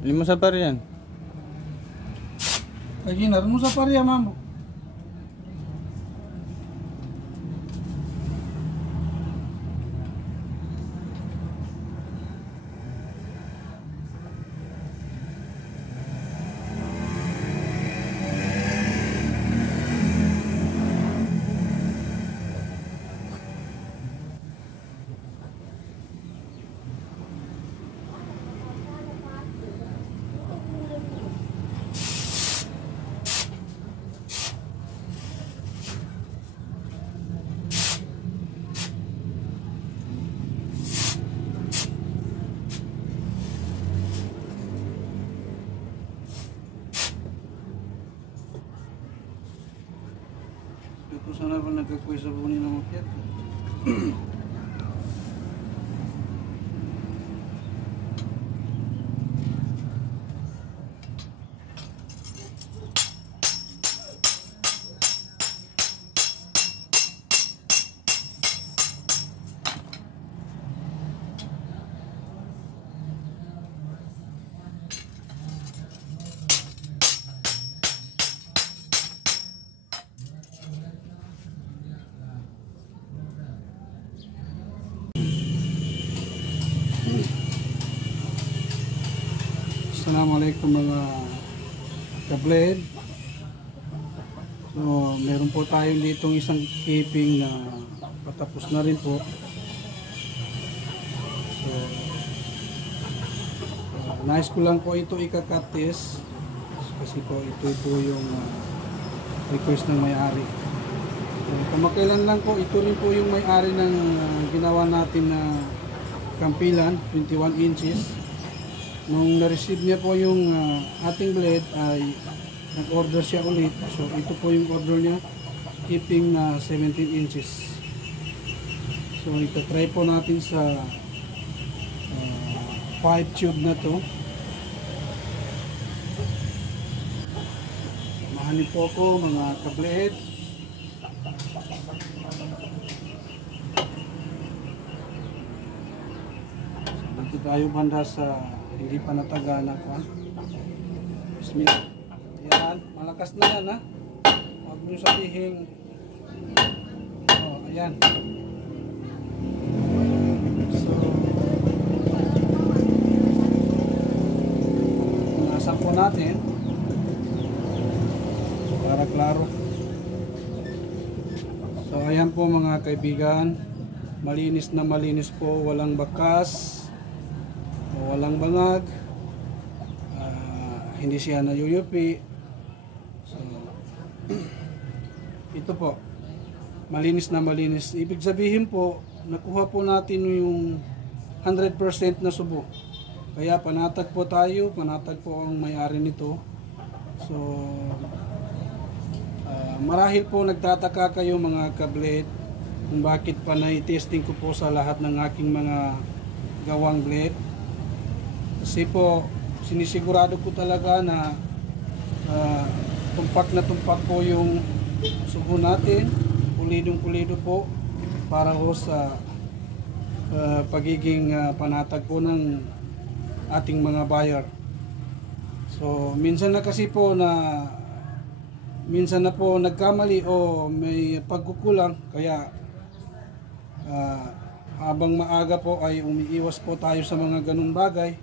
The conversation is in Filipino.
Lima sa par yan. Lagi na rin mo sa pariya, mamo. Ito sana ba nagkakuy sa bunin ng makyat? Assalamualaikum mga ka-blade. So, meron po tayo ditong isang keeping na patapos na rin po. So, nais ko lang po ito ika-cut test kasi po ito yung request ng may-ari. So, kamakailan lang po, ito rin po yung may-ari ng ginawa natin na kampilan, 21 inches. Nung na-receive niya po yung ating blade ay nag-order siya ulit. So ito po yung order niya, keeping na 17 inches. So ita-try po natin sa 5 tube na to. Mahanip po ako mga ka-blade. So dito tayo banda sa hindi pa natagana pa. Bismillah. Ayan, malakas na yan ha. Huwag nyo sabihin. Oh, ayan. So, nasa po natin para klaro. So, ayan po mga kaibigan. Malinis na malinis po. Walang bakas. Walang bangag, hindi siya nayuyupi. So, ito po, malinis na malinis. Ibig sabihin po, nakuha po natin yung 100% na subo. Kaya panatag po tayo, panatag po ang may-ari nito. So, marahil po nagtataka kayo mga ka-blade kung bakit panay testing ko po sa lahat ng aking mga gawang blade. Kasi po, sinisigurado ko talaga na tumpak na tumpak po yung subo natin, pulidong-pulido po para po sa pagiging panatag po ng ating mga buyer. So, minsan na kasi po na minsan na po nagkamali o may pagkukulang, kaya habang maaga po ay umiiwas po tayo sa mga ganung bagay.